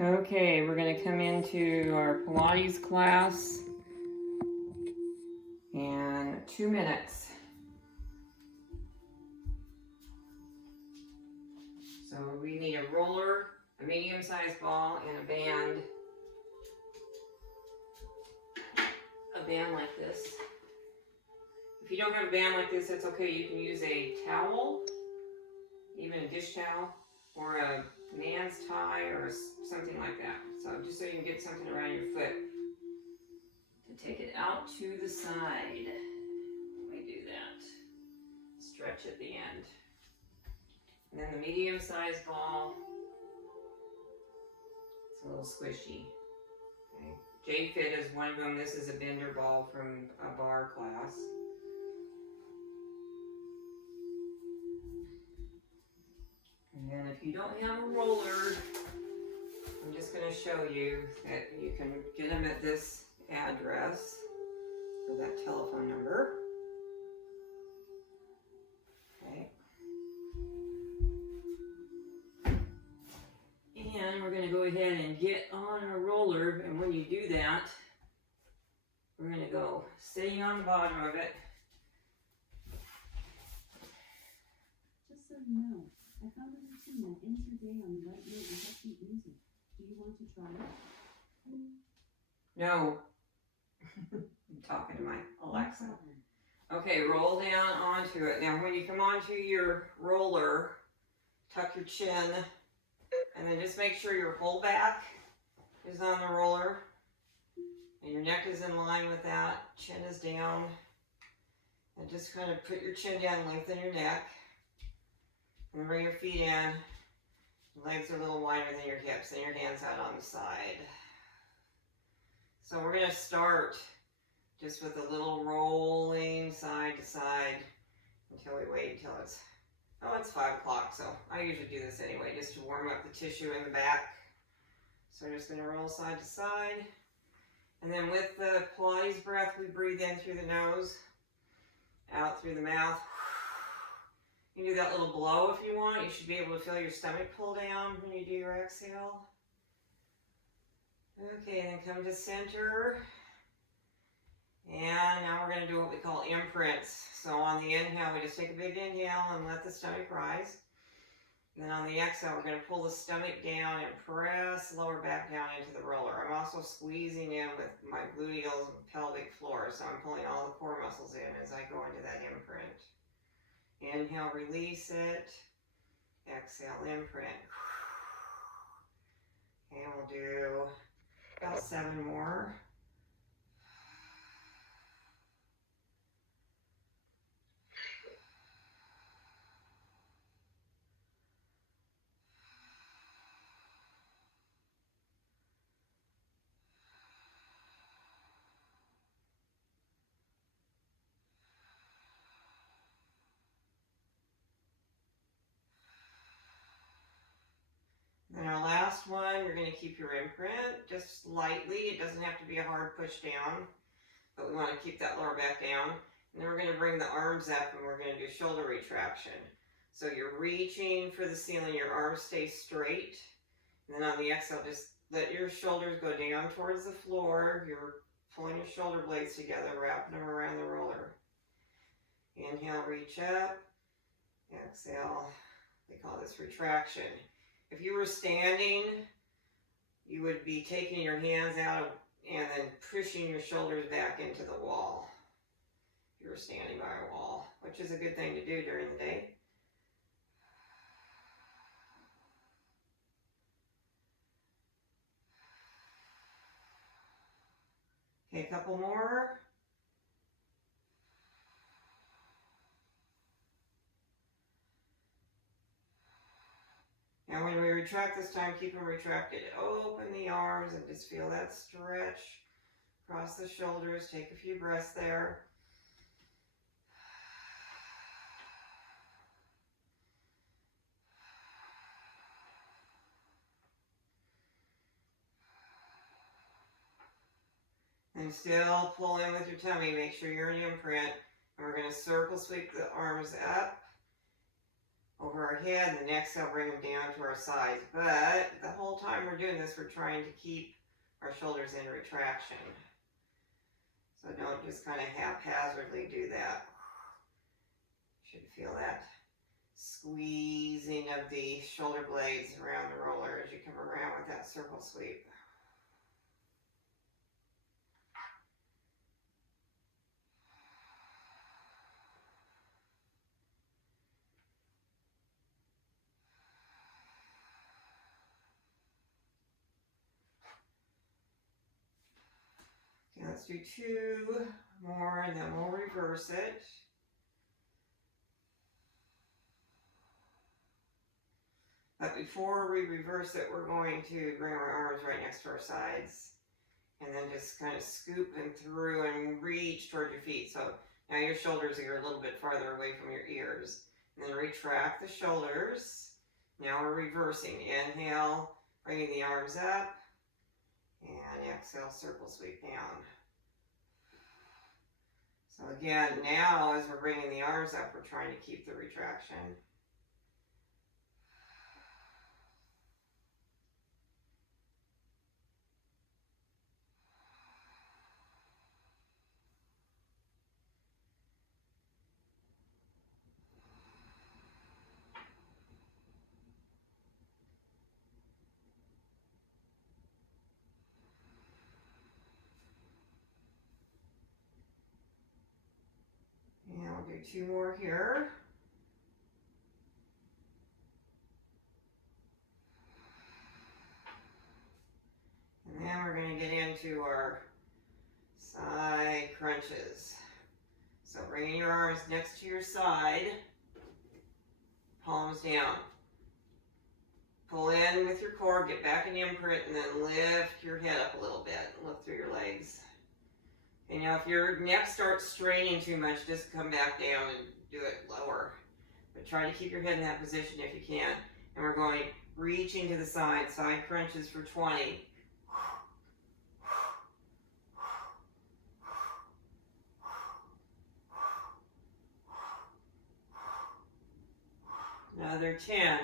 Okay, we're going to come into our Pilates class in 2 minutes. So we need a roller, a medium-sized ball, and a band. A band like this. If you don't have a band like this, that's okay. You can use a towel, even a dish towel, or a man's tie or something like that. So just so you can get something around your foot to take it out to the side. Let me do that. Stretch at the end. And then the medium-sized ball, it's a little squishy. Okay. J-Fit is one of them. This is a bender ball from a bar class. And then if you don't have a roller, I'm just going to show you that you can get them at this address or that telephone number. Okay. And we're going to go ahead and get on a roller, and when you do that, we're going to go sitting on the bottom of it. Just so you know, I found a routine that ends your day on the right note with upbeat music. Do you want to try it? No. I'm talking to my Alexa. Okay, roll down onto it. Now when you come onto your roller, tuck your chin, and then just make sure your whole back is on the roller, and your neck is in line with that. Chin is down, and just kind of put your chin down, lengthen your neck, and then bring your feet in. Legs are a little wider than your hips, and your hands out on the side. So we're going to start just with a little rolling side to side until we wait until it's 5 o'clock. So I usually do this anyway, just to warm up the tissue in the back. So we're just going to roll side to side. And then with the Pilates breath, we breathe in through the nose, out through the mouth. You can do that little blow if you want. You should be able to feel your stomach pull down when you do your exhale. Okay, then come to center. And now we're going to do what we call imprints. So on the inhale, we just take a big inhale and let the stomach rise. And then on the exhale, we're going to pull the stomach down and press lower back down into the roller. I'm also squeezing in with my gluteals and pelvic floor, so I'm pulling all the core muscles in as I go into that imprint. Inhale, release it. Exhale, imprint. And we'll do about 7 more. And our last one, you're going to keep your imprint just lightly. It doesn't have to be a hard push down, but we want to keep that lower back down. And then we're going to bring the arms up and we're going to do shoulder retraction. So you're reaching for the ceiling, your arms stay straight. And then on the exhale, just let your shoulders go down towards the floor. You're pulling your shoulder blades together, wrapping them around the roller. Inhale, reach up. Exhale, we call this retraction. If you were standing, you would be taking your hands out and then pushing your shoulders back into the wall. If you were standing by a wall, which is a good thing to do during the day. Okay, a couple more. Now when we retract this time, keep them retracted. Open the arms and just feel that stretch across the shoulders. Take a few breaths there. And still pull in with your tummy. Make sure you're in imprint. And we're going to circle sweep the arms up over our head, and the next I'll bring them down to our sides. But the whole time we're doing this, we're trying to keep our shoulders in retraction. So don't just kind of haphazardly do that. You should feel that squeezing of the shoulder blades around the roller as you come around with that circle sweep. Okay, let's do 2 more and then we'll reverse it. But before we reverse it, we're going to bring our arms right next to our sides. And then just kind of scoop them through and reach toward your feet. So now your shoulders are a little bit farther away from your ears. And then retract the shoulders. Now we're reversing. Inhale, bringing the arms up. And exhale, circle sweep down. So again, now as we're bringing the arms up, we're trying to keep the retraction. And we'll do 2 more here. And then we're going to get into our side crunches. So bringing your arms next to your side, palms down. Pull in with your core, get back in imprint, and then lift your head up a little bit. Lift through your legs. And now if your neck starts straining too much, just come back down and do it lower. But try to keep your head in that position if you can. And we're going reaching to the side crunches for 20. Another 10.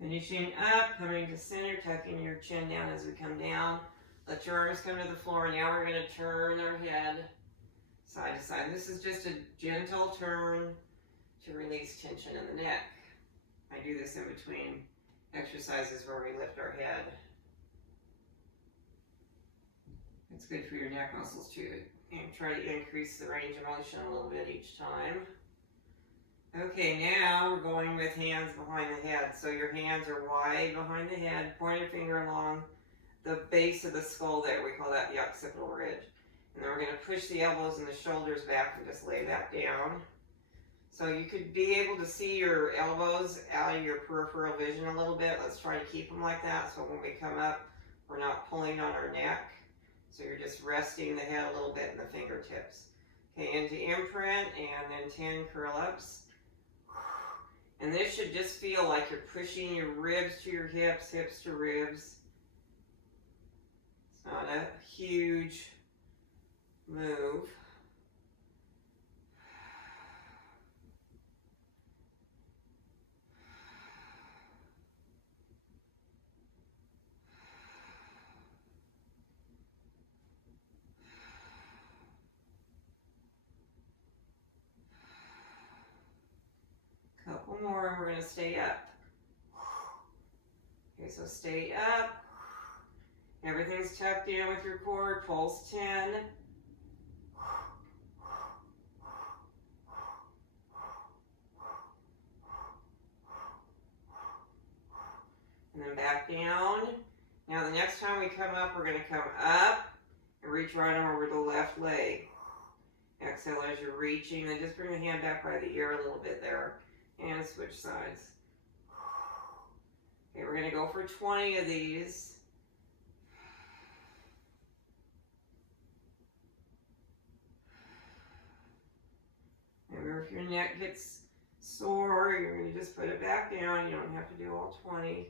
Finishing up, coming to center, tucking your chin down as we come down. Let your arms come to the floor. Now we're going to turn our head side to side. This is just a gentle turn to release tension in the neck. I do this in between exercises where we lift our head. It's good for your neck muscles too. And try to increase the range of motion a little bit each time. Okay, now we're going with hands behind the head. So your hands are wide behind the head, pointer finger along the base of the skull there. We call that the occipital ridge. And then we're going to push the elbows and the shoulders back and just lay that down. So you could be able to see your elbows out of your peripheral vision a little bit. Let's try to keep them like that so when we come up, we're not pulling on our neck. So you're just resting the head a little bit in the fingertips. Okay, into imprint and then 10 curl-ups. And this should just feel like you're pushing your ribs to your hips, hips to ribs. It's not a huge move. Couple more and we're going to stay up. Okay, so stay up. Everything's tucked in with your core. Pulse 10. And then back down. Now the next time we come up, we're going to come up and reach right arm over the left leg. Exhale as you're reaching. Then just bring the hand back by the ear a little bit there. And switch sides. Okay, we're going to go for 20 of these. Remember, if your neck gets sore, you're going to just put it back down. You don't have to do all 20.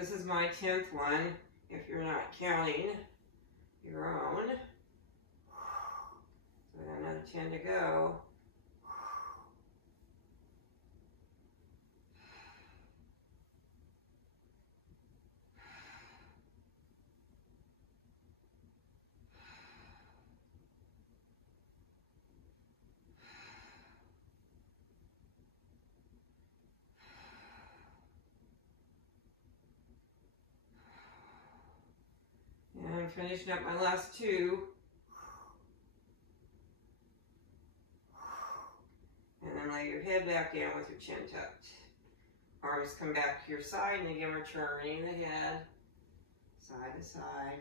this is my 10th one, if you're not counting your own. So we got another 10 to go. And I'm finishing up my last 2. And then lay your head back down with your chin tucked. Arms come back to your side, and again we're turning the head side to side.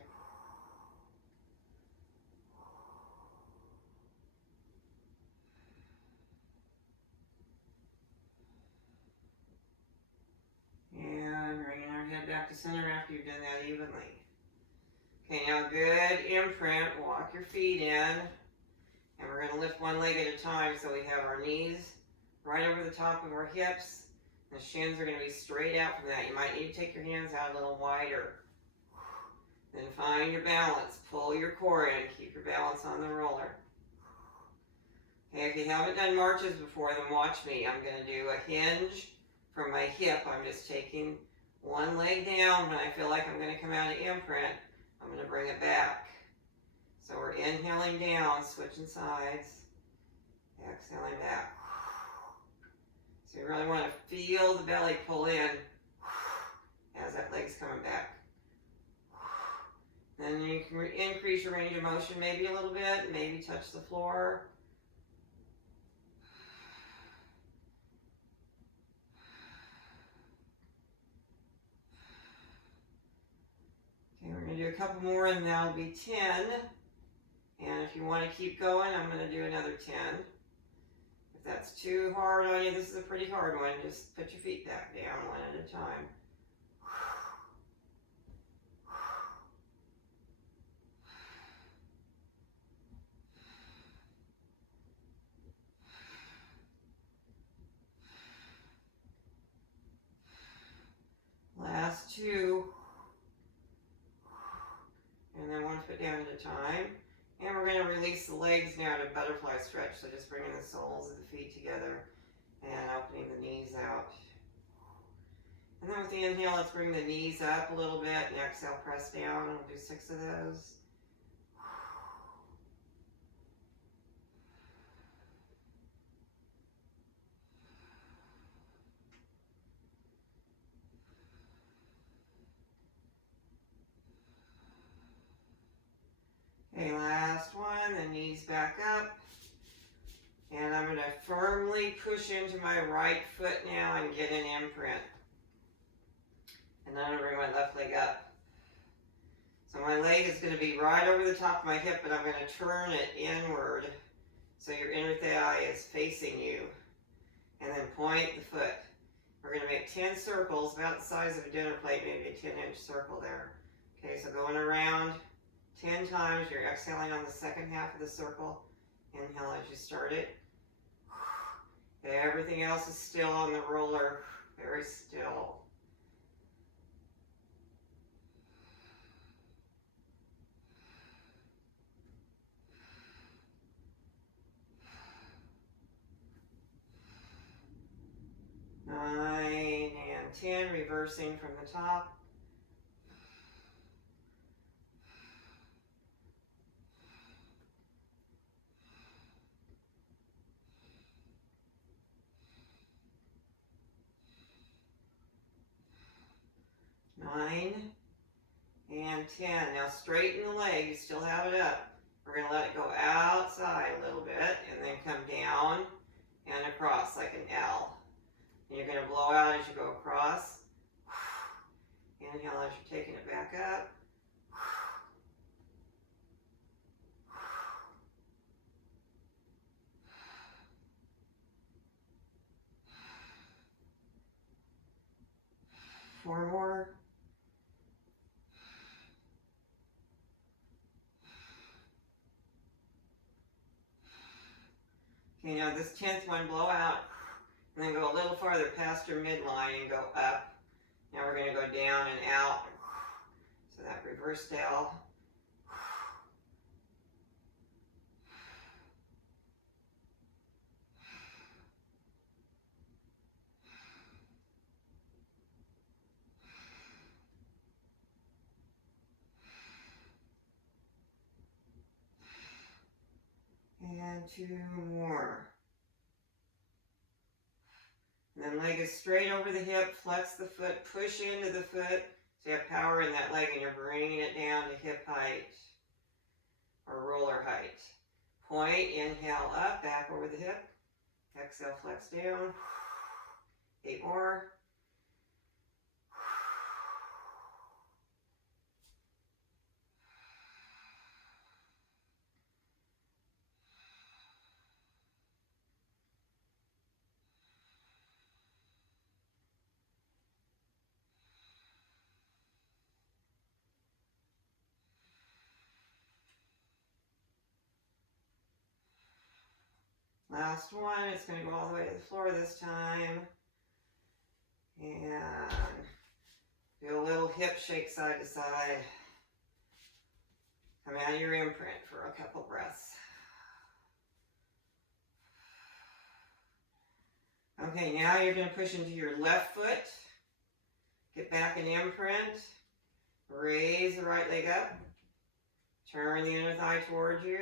And bringing our head back to center after you've done that evenly. Okay, now good imprint, walk your feet in. And we're going to lift one leg at a time so we have our knees right over the top of our hips. The shins are going to be straight out from that. You might need to take your hands out a little wider. Then find your balance. Pull your core in. Keep your balance on the roller. Okay, if you haven't done marches before, then watch me. I'm going to do a hinge from my hip. I'm just taking one leg down. When I feel like I'm going to come out of imprint, I'm going to bring it back. So we're inhaling down, switching sides, exhaling back. So you really want to feel the belly pull in as that leg's coming back. Then you can increase your range of motion maybe a little bit, maybe touch the floor. Okay, we're going to do a couple more and that'll be 10. And if you want to keep going, I'm going to do another 10. If that's too hard on you, this is a pretty hard one. Just put your feet back down one at a time. Last 2. And then 1 foot down at a time. And we're going to release the legs now to butterfly stretch. So just bringing the soles of the feet together and opening the knees out. And then with the inhale, let's bring the knees up a little bit and exhale, press down. And we'll do 6 of those. Okay, last one, the knees back up. And I'm going to firmly push into my right foot now and get an imprint. And then I'm going to bring my left leg up. So my leg is going to be right over the top of my hip, but I'm going to turn it inward so your inner thigh is facing you. And then point the foot. We're going to make 10 circles, about the size of a dinner plate, maybe a 10-inch circle there. Okay, so going around 10 times, you're exhaling on the second half of the circle. Inhale as you start it. Everything else is still on the roller, very still. Nine and 10, reversing from the top. Nine and 10. Now straighten the leg, you still have it up. We're going to let it go outside a little bit and then come down and across like an L. And you're going to blow out as you go across. Inhale as you're taking it back up. Four more. Okay, now this 10th one, blow out, and then go a little farther past your midline and go up Now we're going to go down and out. So that reverse dell. And 2 more. And then leg is straight over the hip, flex the foot, push into the foot. So you have power in that leg and you're bringing it down to hip height or roller height. Point, inhale up, back over the hip. Exhale, flex down. 8 more. Last one, it's going to go all the way to the floor this time. And do a little hip shake side to side. Come out of your imprint for a couple breaths. Okay, now you're going to push into your left foot. Get back in imprint. Raise the right leg up. Turn the inner thigh towards you.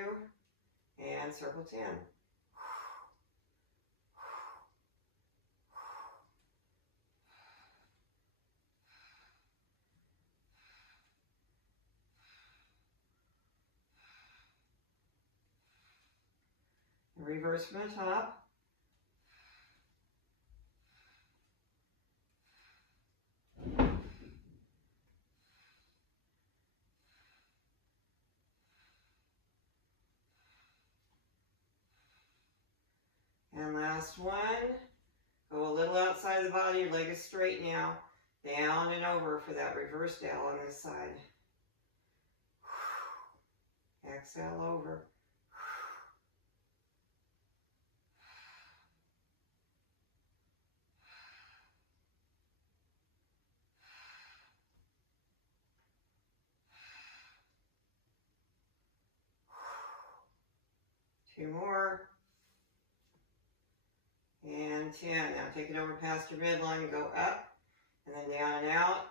And circle 10. Reverse from the top. And last one. Go a little outside the body. Your leg is straight now. Down and over for that reverse dell on this side. Exhale over. Two more. And 10. Now take it over past your midline and go up. And then down and out.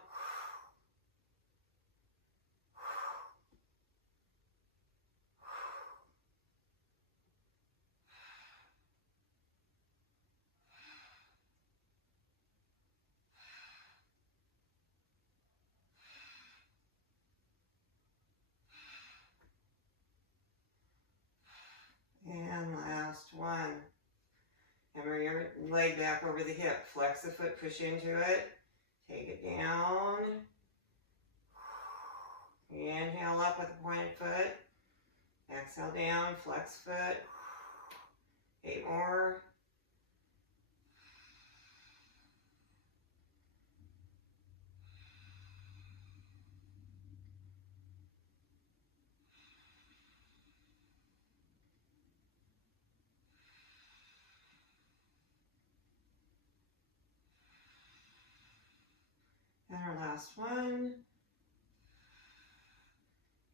And last one. And bring your leg back over the hip. Flex the foot, push into it. Take it down. Inhale up with the pointed foot. Exhale down, flex foot. 8 more. And our last one.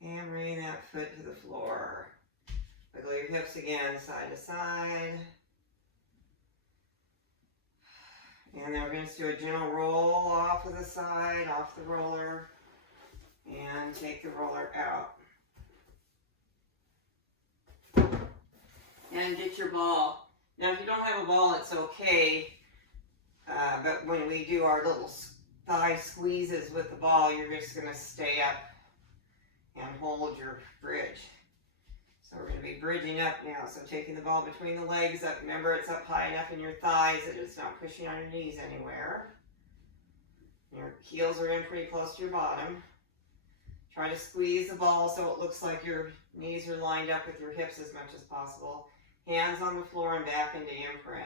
And bring that foot to the floor. Wiggle your hips again, side to side. And then we're going to do a gentle roll off of the side, off the roller. And take the roller out. And get your ball. Now if you don't have a ball, it's okay. But when we do our little thigh squeezes with the ball, you're just going to stay up and hold your bridge. So we're going to be bridging up now. So taking the ball between the legs up. Remember, it's up high enough in your thighs that it's not pushing on your knees anywhere. Your heels are in pretty close to your bottom. Try to squeeze the ball so it looks like your knees are lined up with your hips as much as possible. Hands on the floor and back into imprint.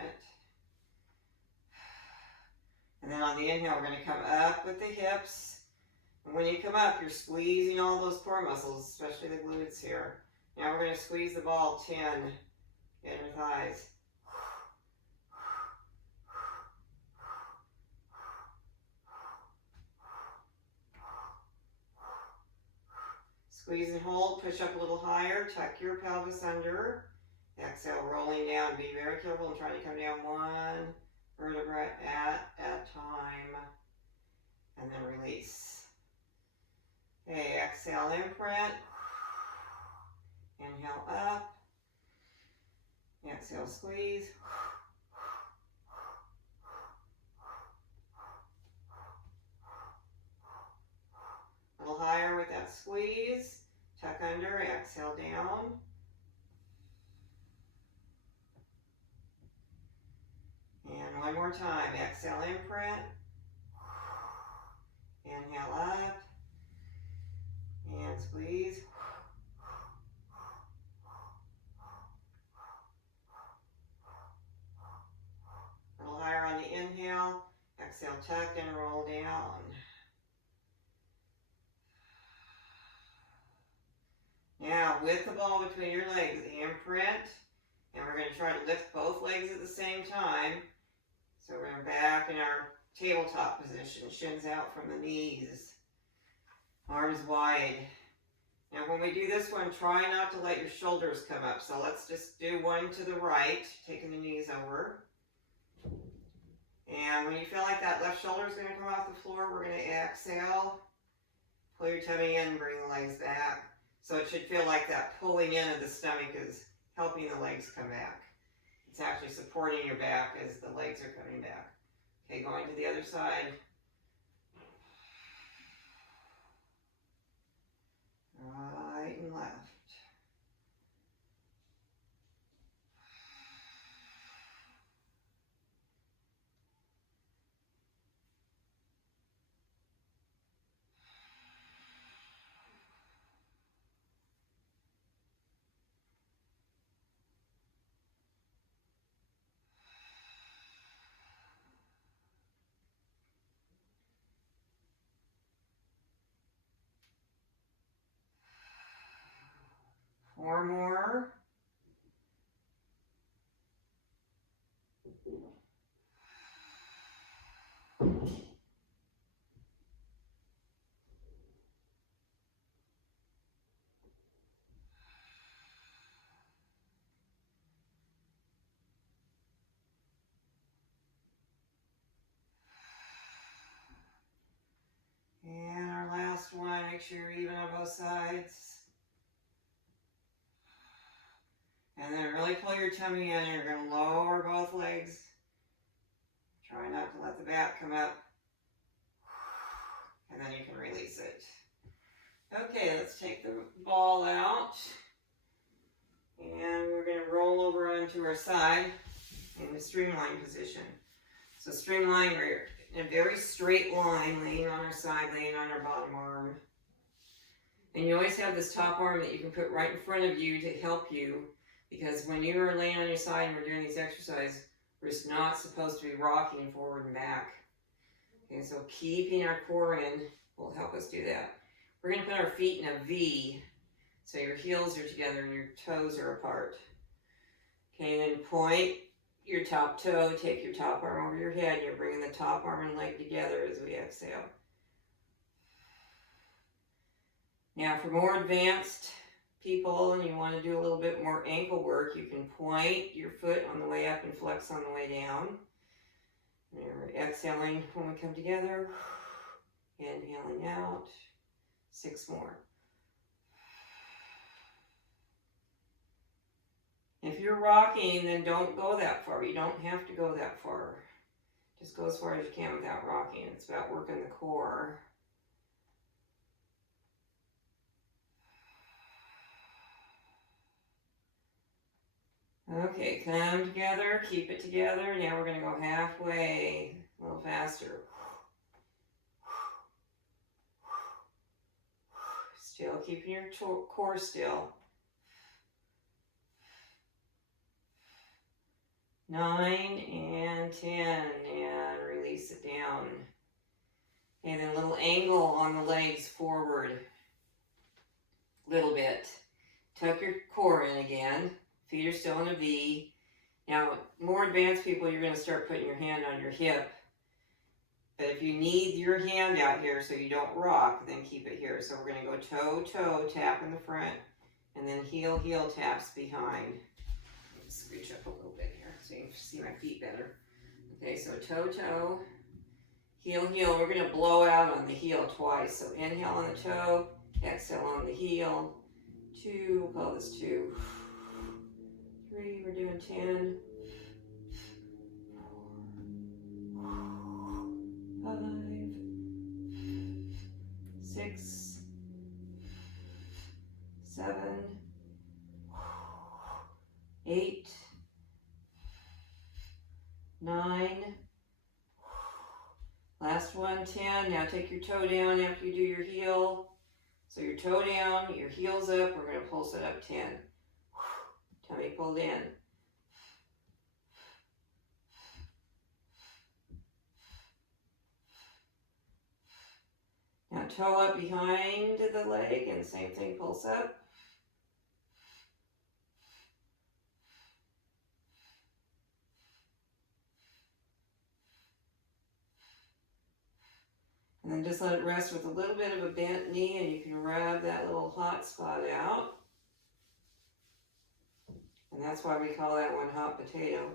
And then on the inhale, we're going to come up with the hips. And when you come up, you're squeezing all those core muscles, especially the glutes here. Now we're going to squeeze the ball 10 inner thighs. Squeeze and hold, push up a little higher, tuck your pelvis under. Exhale, rolling down. Be very careful and trying to come down one vertebra at a time. And then release. Okay, exhale, imprint. Inhale up. Exhale, squeeze. A little higher with that squeeze. Tuck under, exhale down. And one more time. Exhale, imprint. Inhale up. And squeeze. A little higher on the inhale. Exhale, tuck and roll down. Now, with the ball between your legs, imprint. And we're going to try to lift both legs at the same time. So we're going back in our tabletop position. Shins out from the knees. Arms wide. Now when we do this one, try not to let your shoulders come up. So let's just do one to the right, taking the knees over. And when you feel like that left shoulder is going to come off the floor, we're going to exhale. Pull your tummy in and bring the legs back. So it should feel like that pulling in of the stomach is helping the legs come back. It's actually supporting your back as the legs are coming back. Okay, going to the other side. Right and left. Four more. And our last one, make sure you're even on both sides. And then really pull your tummy in. You're going to lower both legs. Try not to let the back come up. And then you can release it. Okay, let's take the ball out. And we're going to roll over onto our side in the streamline position. So streamline, we're in a very straight line, laying on our side, laying on our bottom arm. And you always have this top arm that you can put right in front of you to help you. Because when you are laying on your side and we're doing these exercises, we're just not supposed to be rocking forward and back. Okay, so keeping our core in will help us do that. We're going to put our feet in a V, so your heels are together and your toes are apart. Okay, then point your top toe, take your top arm over your head, and you're bringing the top arm and leg together as we exhale. Now for more advanced people and you want to do a little bit more ankle work, you can point your foot on the way up and flex on the way down. And you're exhaling when we come together, inhaling out. 6 more. If you're rocking, then don't go that far. You don't have to go that far. Just go as far as you can without rocking. It's about working the core. Okay, come together, keep it together. Now we're going to go halfway, a little faster. Still keeping your core still. 9 and 10, and release it down. And then a little angle on the legs forward. Little bit. Tuck your core in again. Feet are still in a V. Now, more advanced people, you're going to start putting your hand on your hip. But if you need your hand out here so you don't rock, then keep it here. So we're going to go toe, toe, tap in the front, and then heel, heel taps behind. Scooch up a little bit here so you can see my feet better. Okay, so toe, toe, heel, heel. We're going to blow out on the heel twice. So inhale on the toe, exhale on the heel. 2, we'll call this 2. 3, we're doing 10. 4, 5, 6, 7, 8, 9. Last one, 10. Now take your toe down after you do your heel. So your toe down, your heel's up. We're going to pulse it up 10. Tummy pulled in. Now toe up behind the leg and same thing, pulse up. And then just let it rest with a little bit of a bent knee and you can rub that little hot spot out. And that's why we call that one hot potato.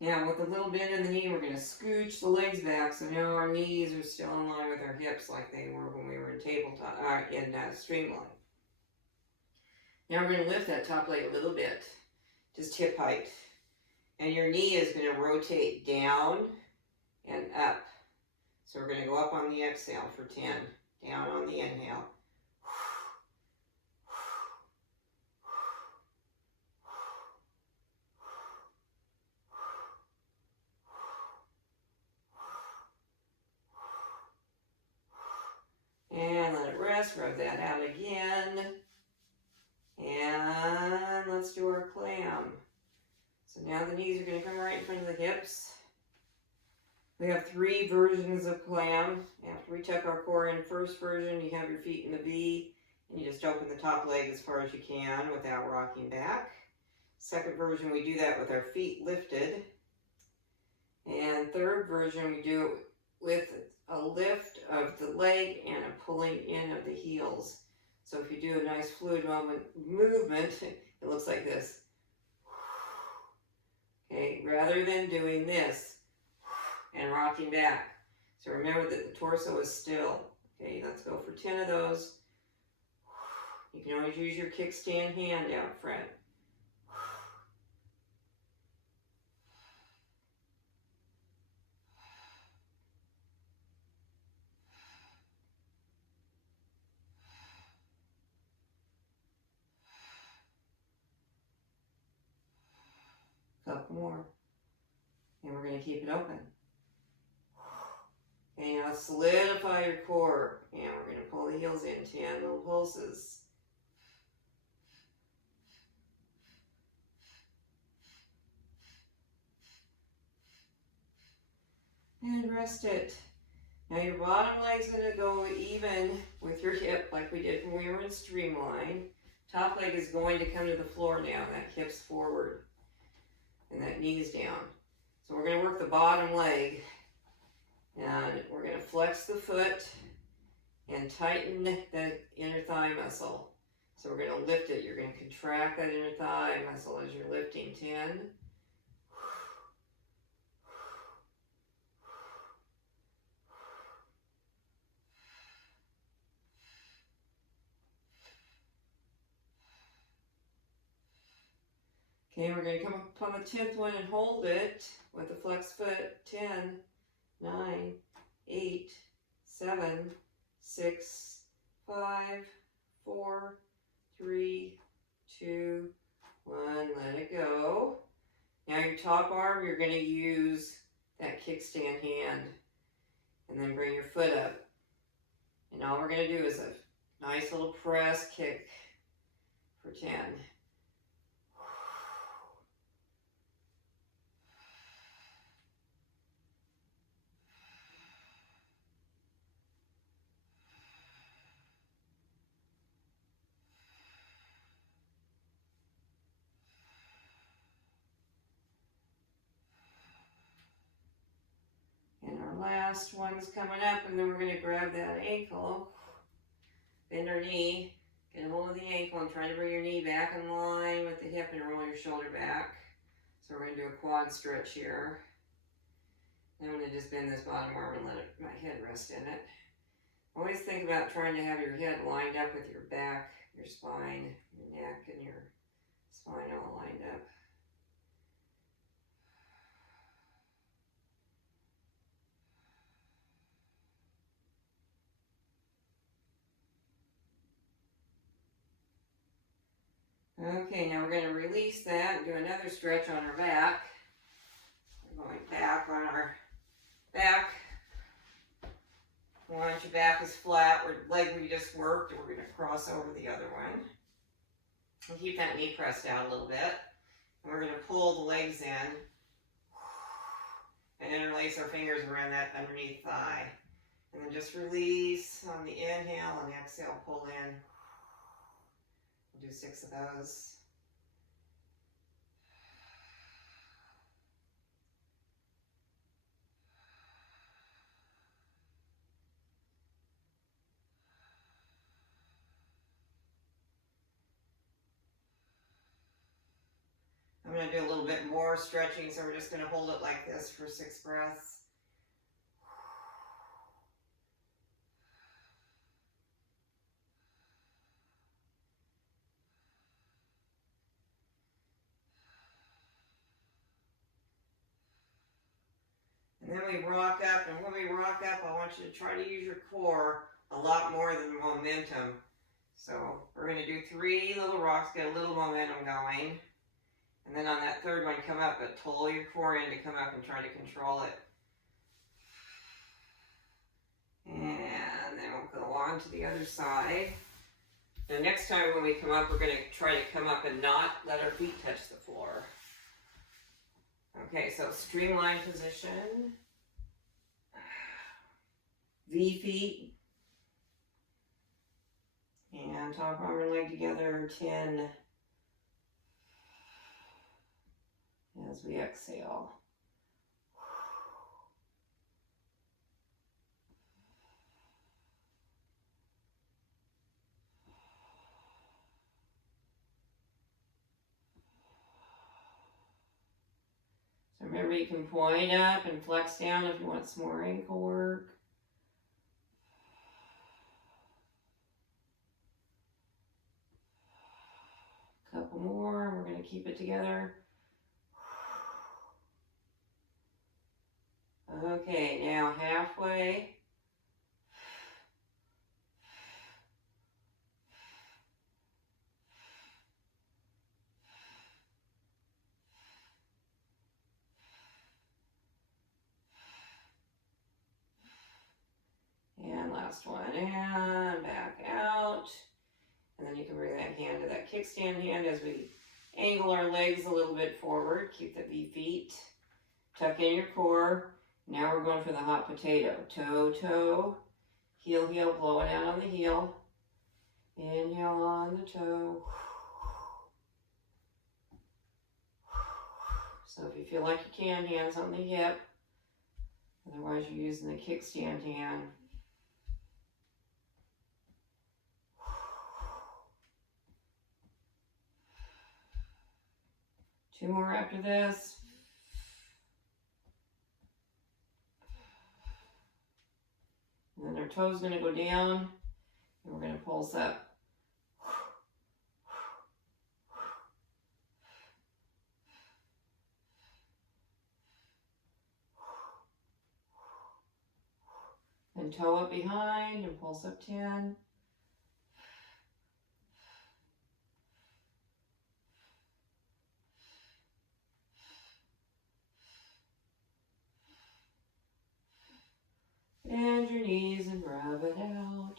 Now with a little bend in the knee, we're going to scooch the legs back so now our knees are still in line with our hips like they were when we were in tabletop, in streamline. Now we're going to lift that top leg a little bit, just hip height. And your knee is going to rotate down and up. So we're going to go up on the exhale for 10, down on the inhale. And let it rest, rub that out again. And let's do our clam. So now the knees are going to come right in front of the hips. We have 3 versions of clam. After we tuck our core in, first version, you have your feet in the V, and you just open the top leg as far as you can without rocking back. Second version, we do that with our feet lifted. And third version, we do it with a lift of the leg and a pulling in of the heels. So if you do a nice fluid movement, it looks like this. Okay, rather than doing this and rocking back. So remember that the torso is still. Okay, let's go for 10 of those. You can always use your kickstand hand out front. Couple more. And we're going to keep it open. Okay, now solidify your core. And we're going to pull the heels in 10 little pulses. And rest it. Now your bottom leg's going to go even with your hip like we did when we were in streamline. Top leg is going to come to the floor now. That hip's forward. And that knee's down. So we're going to work the bottom leg. And we're going to flex the foot and tighten the inner thigh muscle. So we're going to lift it. You're going to contract that inner thigh muscle as you're lifting. 10. Okay, we're going to come up on the 10th one and hold it with the flexed foot. 10, 9, 8, 7, 6, 5, 4, 3, 2, 1. Let it go. Now your top arm, you're going to use that kickstand hand. And then bring your foot up. And all we're going to do is a nice little press kick for 10. And last one's coming up, and then we're going to grab that ankle, bend our knee, get a hold of the ankle, and try to bring your knee back in line with the hip and roll your shoulder back. So we're going to do a quad stretch here. And I'm going to just bend this bottom arm and let my head rest in it. Always think about trying to have your head lined up with your back, your spine, your neck, and your spine all lined up. Okay, now we're going to release that and do another stretch on our back. We're going back on our back. Once your back is flat, our leg we just worked, and we're going to cross over the other one. And keep that knee pressed out a little bit. And we're going to pull the legs in and interlace our fingers around that underneath thigh. And then just release on the inhale and exhale, pull in. We'll do 6 of those. I'm going to do a little bit more stretching, so we're just going to hold it like this for 6 breaths. And then we rock up, and when we rock up, I want you to try to use your core a lot more than momentum. So we're going to do 3 little rocks, get a little momentum going. And then on that third one, come up, but pull your core in to come up and try to control it. And then we'll go on to the other side. Now next time when we come up, we're going to try to come up and not let our feet touch the floor. Okay, so streamline position. V feet. And top arm and leg together, 10. As we exhale. So remember, you can point up and flex down if you want some more ankle work. Couple more, we're going to keep it together. Okay, now halfway. And last one, and back out. And then you can bring that hand to that kickstand hand as we angle our legs a little bit forward. Keep the V feet. Tuck in your core. Now we're going for the hot potato. Toe, toe. Heel, heel, blowing out on the heel. Inhale on the toe. So if you feel like you can, hands on the hip. Otherwise, you're using the kickstand hand. Two more after this. And then our toe's going to go down, and we're going to pulse up. Then toe up behind and pulse up 10. Bend your knees and grab it out.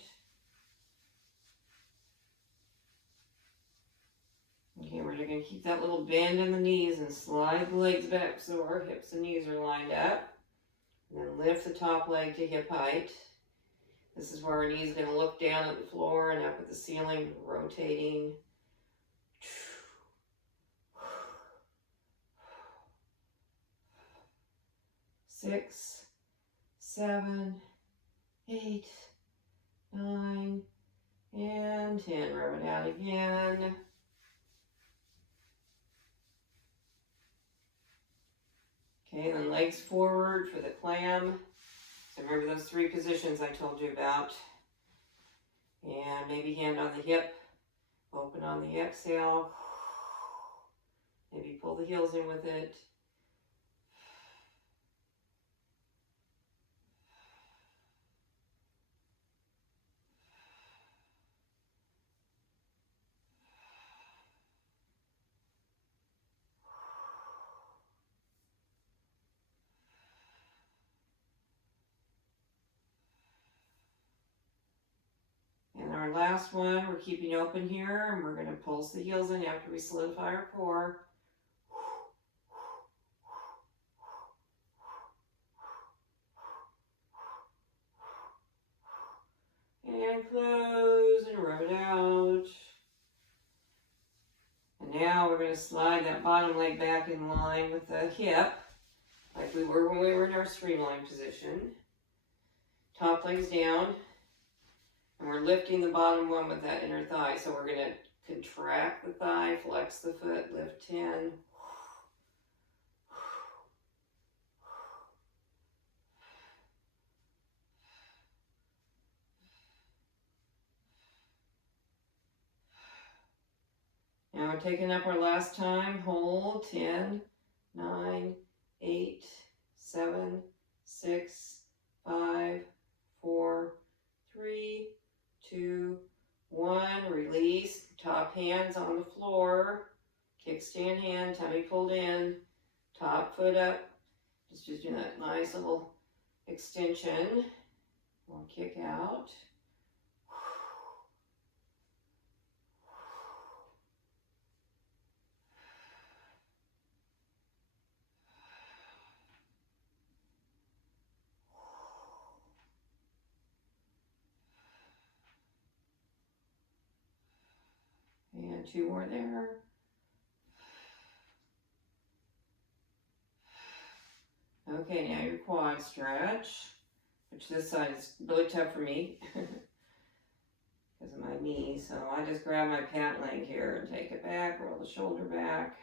Okay, we're going to keep that little bend in the knees and slide the legs back so our hips and knees are lined up. And then lift the top leg to hip height. This is where our knees are going to look down at the floor and up at the ceiling, rotating. 6, 7, 8, 9, and 10. Rub it out again. Okay, then legs forward for the clam. So remember those 3 positions I told you about. And maybe hand on the hip. Open on the exhale. Maybe pull the heels in with it. And our last one, we're keeping open here, and we're going to pulse the heels in after we solidify our core. And close and rub it out. And now we're going to slide that bottom leg back in line with the hip, like we were when we were in our streamline position. Top leg's down. And we're lifting the bottom one with that inner thigh. So we're going to contract the thigh, flex the foot, lift 10. Now we're taking up our last time. Hold 10, 9, 8, 7, 6, 5, 4, 3, 2, 1. Release. Top hands on the floor. Kickstand hand, tummy pulled in. Top foot up. Just doing that nice little extension. We'll kick out. And 2 more there. Okay, now your quad stretch, which this side is really tough for me because of my knee. So I just grab my pant leg here and take it back, roll the shoulder back.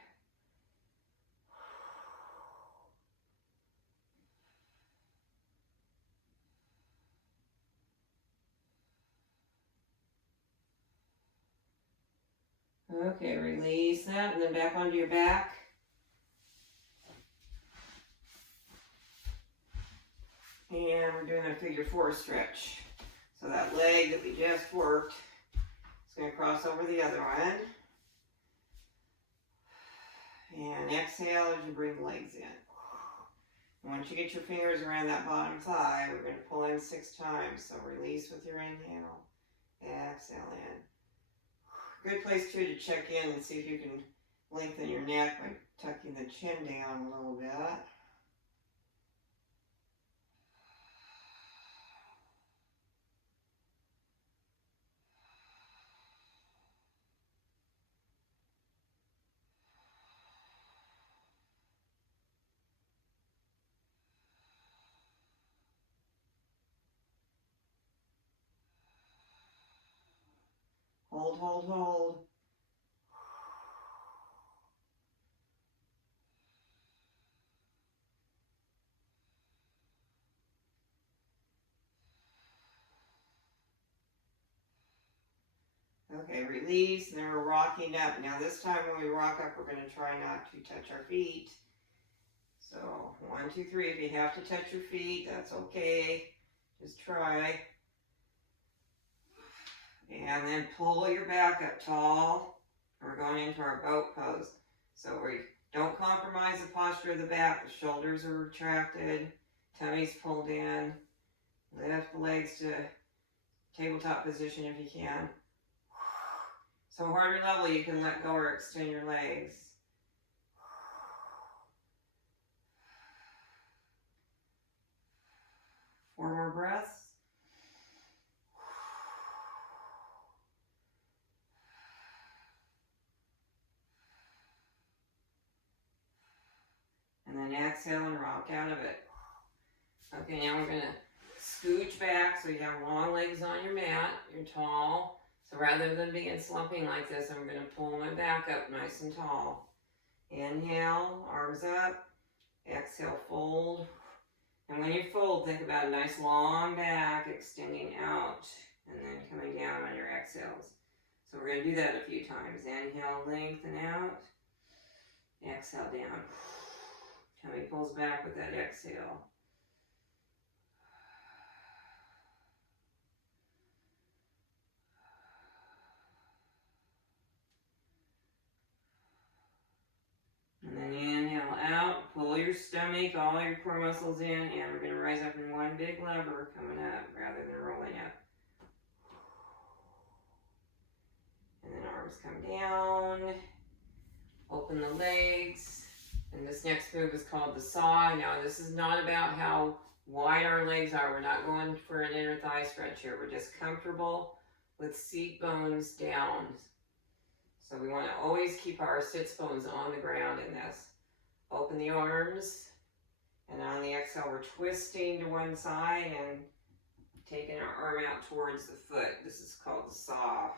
Okay, release that and then back onto your back. And we're doing a figure 4 stretch. So that leg that we just worked is going to cross over the other one. And exhale as you bring the legs in. And once you get your fingers around that bottom thigh, we're going to pull in 6 times. So release with your inhale. Exhale in. Good place too to check in and see if you can lengthen your neck by tucking the chin down a little bit. Hold, hold, hold. Okay, release, and then we're rocking up. Now this time when we rock up, we're going to try not to touch our feet. So 1, 2, 3, if you have to touch your feet, that's okay. Just try. And then pull your back up tall. We're going into our boat pose. So we don't compromise the posture of the back. The shoulders are retracted. Tummy's pulled in. Lift the legs to tabletop position if you can. So harder level, you can let go or extend your legs. Four more breaths. And then exhale and rock out of it. Okay, now we're gonna scooch back so you have long legs on your mat. You're tall. So rather than being slumping like this, I'm gonna pull my back up nice and tall. Inhale, arms up. Exhale, fold. And when you fold, think about a nice long back extending out and then coming down on your exhales. So we're going to do that a few times. Inhale, lengthen out. Exhale, down. Tummy pulls back with that exhale. And then inhale out, pull your stomach, all your core muscles in, and we're going to rise up in one big lever coming up rather than rolling up. And then arms come down, open the legs, and this next move is called the saw. Now this is not about how wide our legs are. We're not going for an inner thigh stretch here. We're just comfortable with seat bones down. So we want to always keep our sits bones on the ground in this. Open the arms, and on the exhale we're twisting to one side and taking our arm out towards the foot. This is called the saw.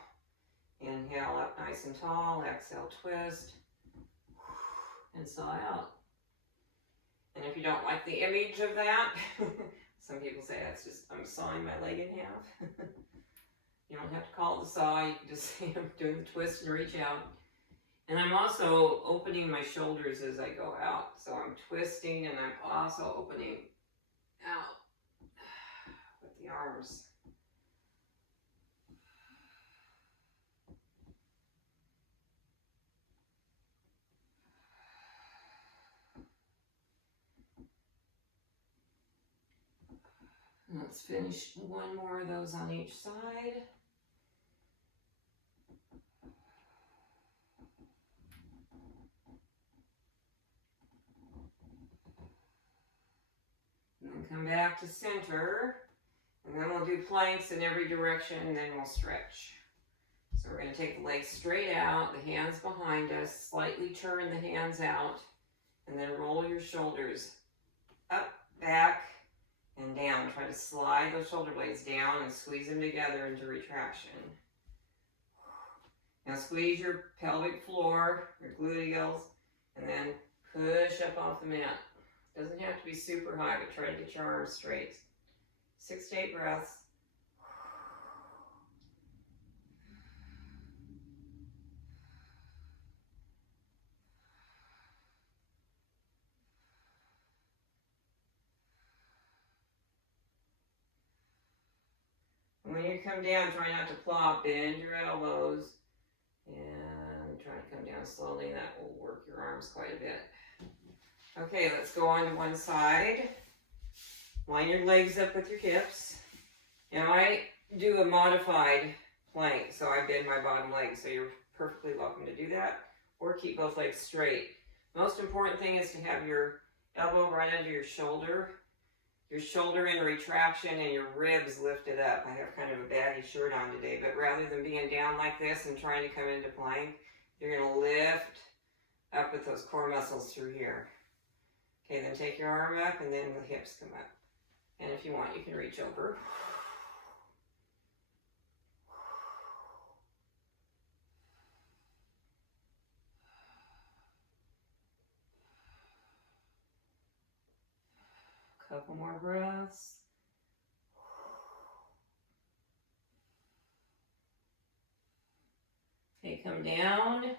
Inhale up nice and tall, exhale twist, and saw out. And if you don't like the image of that, some people say that's just, I'm sawing my leg in half. You don't have to call it the saw, you can just say I'm doing the twist and reach out. And I'm also opening my shoulders as I go out. So I'm twisting and I'm also opening out with the arms. Let's finish one more of those on each side. And then come back to center. And then we'll do planks in every direction and then we'll stretch. So we're going to take the legs straight out, the hands behind us, slightly turn the hands out, and then roll your shoulders up, back, and down. Try to slide those shoulder blades down and squeeze them together into retraction. Now squeeze your pelvic floor, your gluteals, and then push up off the mat. Doesn't have to be super high, but try to get your arms straight. 6 to 8 breaths. When you come down, try not to plop. Bend your elbows and try to come down slowly. That will work your arms quite a bit. Okay, let's go on to one side. Line your legs up with your hips. Now I do a modified plank, so I bend my bottom leg, so you're perfectly welcome to do that, or keep both legs straight. Most important thing is to have your elbow right under your shoulder in retraction, and your ribs lifted up. I have kind of a baggy shirt on today, but rather than being down like this and trying to come into plank, you're going to lift up with those core muscles through here. Okay, then take your arm up, and then the hips come up. And if you want, you can reach over. Couple more breaths. Okay, come down.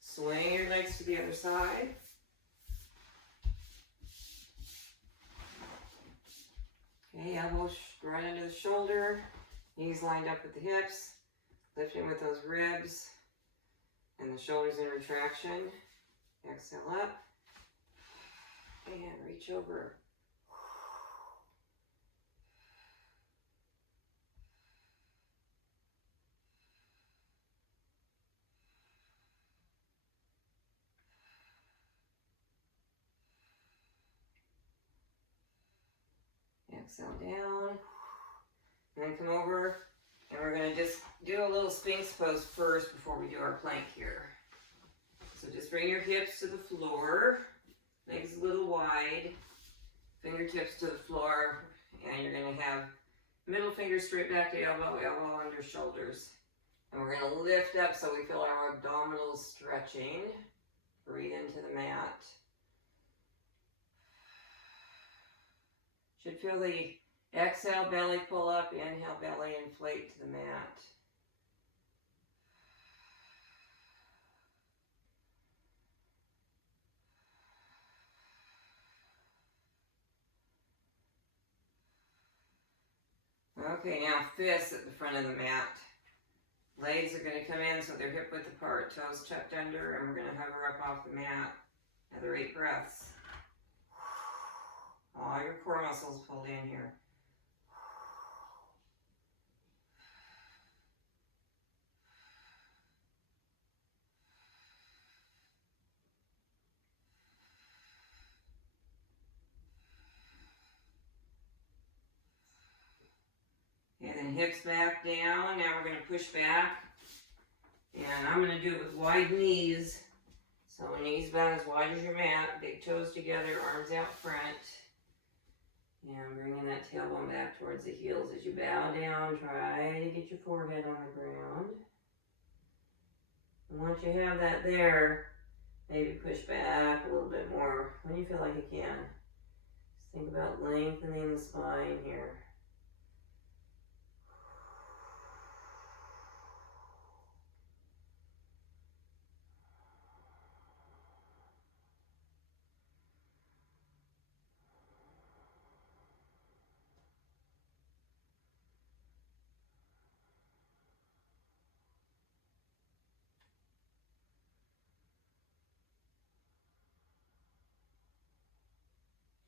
Swing your legs to the other side. Okay, elbows right under the shoulder. Knees lined up with the hips. Lifting with those ribs. And the shoulders in retraction. Exhale up. And reach over. Exhale down. And then come over, and we're going to just do a little Sphinx pose first before we do our plank here. So just bring your hips to the floor, legs a little wide, fingertips to the floor, and you're gonna have middle finger straight back to elbow, elbow under shoulders. And we're gonna lift up so we feel our abdominals stretching. Breathe into the mat. Should feel the exhale, belly pull up, inhale, belly inflate to the mat. Okay, now fists at the front of the mat. Legs are going to come in so they're hip width apart, toes tucked under, and we're going to hover up off the mat. Another 8 breaths. All your core muscles pulled in here. And then hips back down. Now we're going to push back. And I'm going to do it with wide knees. So knees about as wide as your mat. Big toes together, arms out front. And bringing that tailbone back towards the heels as you bow down. Try to get your forehead on the ground. And once you have that there, maybe push back a little bit more when you feel like you can. Just think about lengthening the spine here.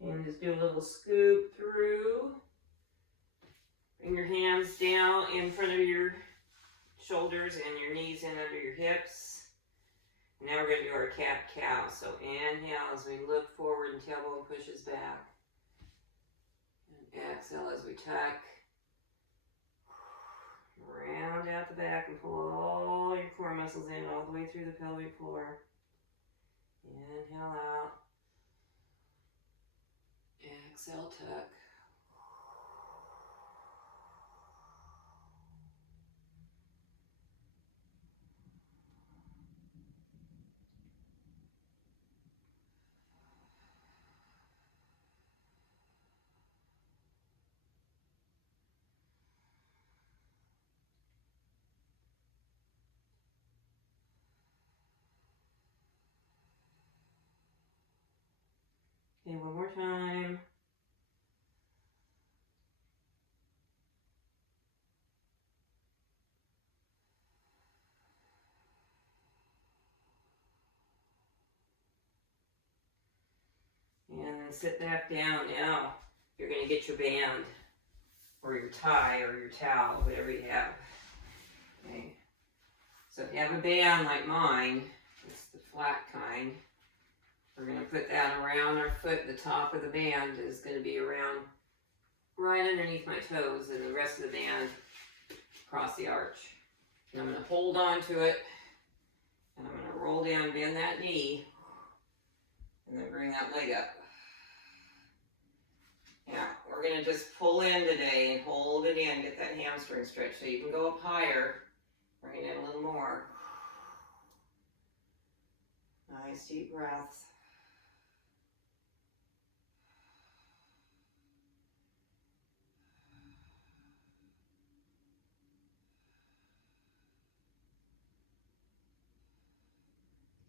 And just do a little scoop through. Bring your hands down in front of your shoulders and your knees in under your hips. Now we're going to do our cat-cow. So inhale as we look forward and tailbone pushes back. And exhale as we tuck. Round out the back and pull all your core muscles in all the way through the pelvic floor. Inhale out. Exhale, tuck. Okay, one more time. And then sit back down. Now you're going to get your band or your tie or your towel, whatever you have. Okay. So if you have a band like mine, it's the flat kind, we're going to put that around our foot. The top of the band is going to be around right underneath my toes, and the rest of the band across the arch. And I'm going to hold on to it, and I'm going to roll down, bend that knee, and then bring that leg up. Now, we're going to just pull in today and hold it in, get that hamstring stretch. So you can go up higher, bring it in a little more. Nice deep breaths.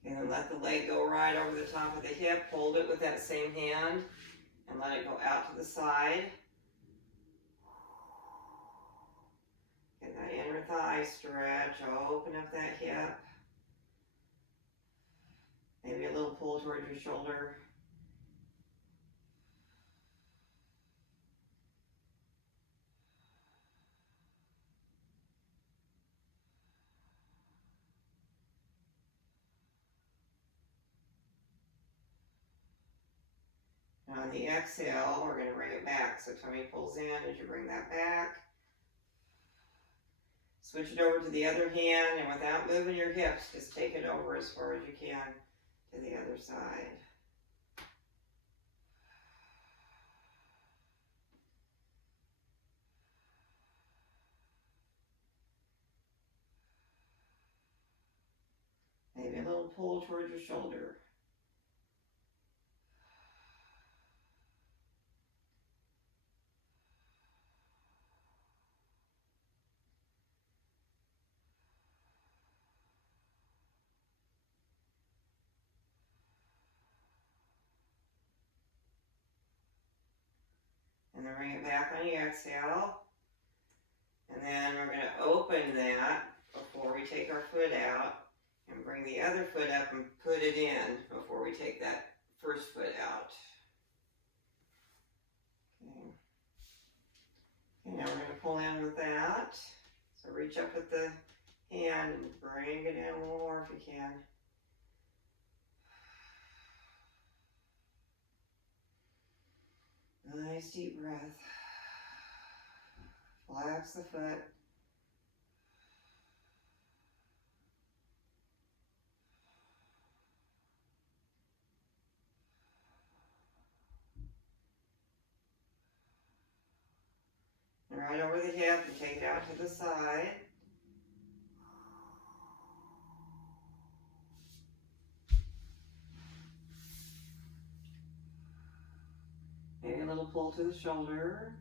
And then let the leg go right over the top of the hip. Hold it with that same hand and let it go out to the side. Get that inner thigh stretch. Open up that hip. Maybe a little pull towards your shoulder. Now on the exhale, we're going to bring it back. So tummy pulls in as you bring that back. Switch it over to the other hand, and without moving your hips, just take it over as far as you can to the other side. pull towards your shoulder. And then bring it back on your exhale. And then we're going to open that before we take our foot out. And bring the other foot up and put it in before we take that first foot out. Okay. Okay, now we're going to pull in with that. So reach up with the hand and bring it in a little more if you can. Nice deep breath. Relax the foot. And right over the hip and take it out to the side. Maybe a little pull to the shoulder.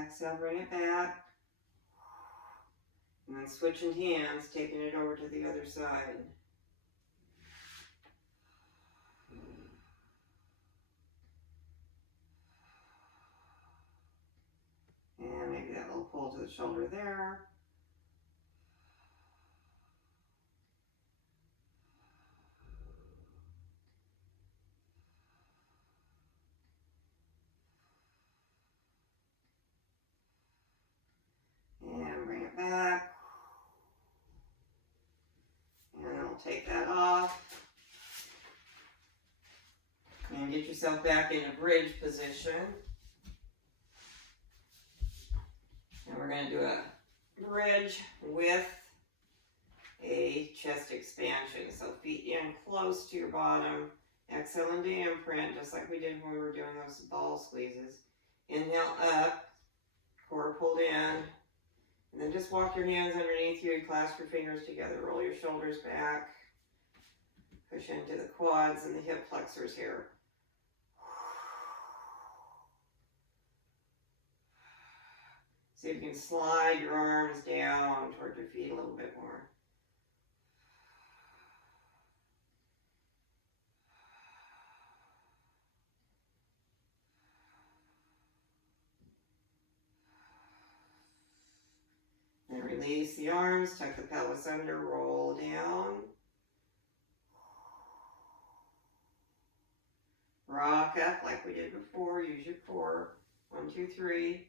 Exhale, bring it back. And then switching hands, taking it over to the other side. And maybe that little pull to the shoulder there. And bring it back. And then we'll take that off. And get yourself back in a bridge position. And we're going to do a bridge with a chest expansion. So feet in close to your bottom. Exhale into imprint, just like we did when we were doing those ball squeezes. Inhale up, core pulled in. And then just walk your hands underneath you, clasp your fingers together, roll your shoulders back. Push into the quads and the hip flexors here. See if you can slide your arms down toward your feet a little bit more. And release the arms, tuck the pelvis under, roll down. Rock up like we did before, use your core. 1, 2, 3.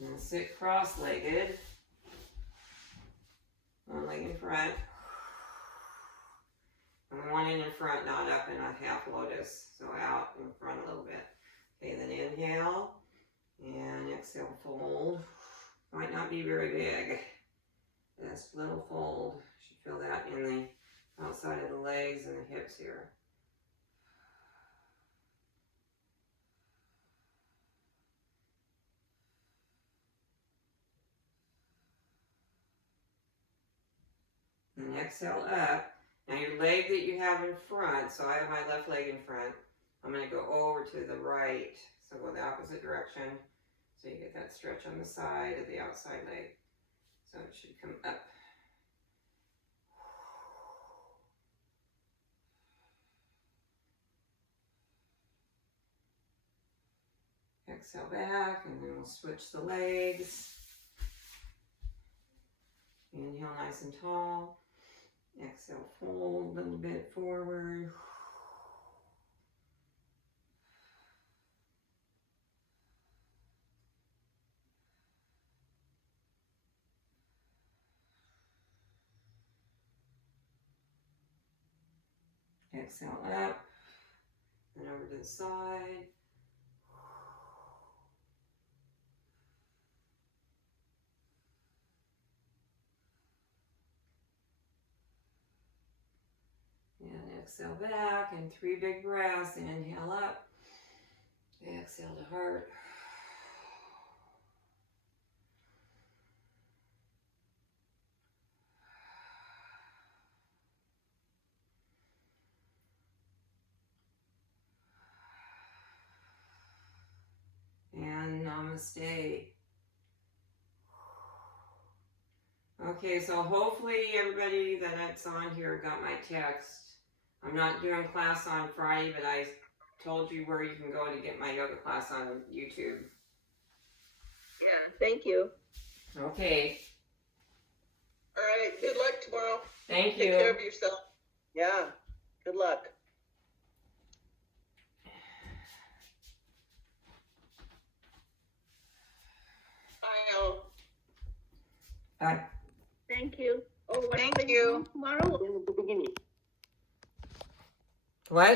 And sit cross-legged. One leg in front. And one in front, not up in a half lotus. So out in front a little bit. Okay, then inhale. And exhale, fold. Might not be very big. Just little fold. Should feel that in the outside of the legs and the hips here. And exhale up. Now your leg that you have in front, so I have my left leg in front. I'm going to go over to the right, so go the opposite direction. So you get that stretch on the side of the outside leg. So it should come up. Exhale back, and then we'll switch the legs. Inhale nice and tall. Exhale, fold a little bit forward. Exhale up, and over to the side. Exhale back and 3 big breaths. Inhale up. Exhale to heart. And namaste. Okay, so hopefully everybody that's on here got my text. I'm not doing class on Friday, but I told you where you can go to get my yoga class on YouTube. Yeah, thank you. Okay, All right, good luck tomorrow. thank Take care you. of yourself. Yeah, good luck. Bye, all. Bye. Thank you. Oh, Thank you. tomorrow in the beginning. What?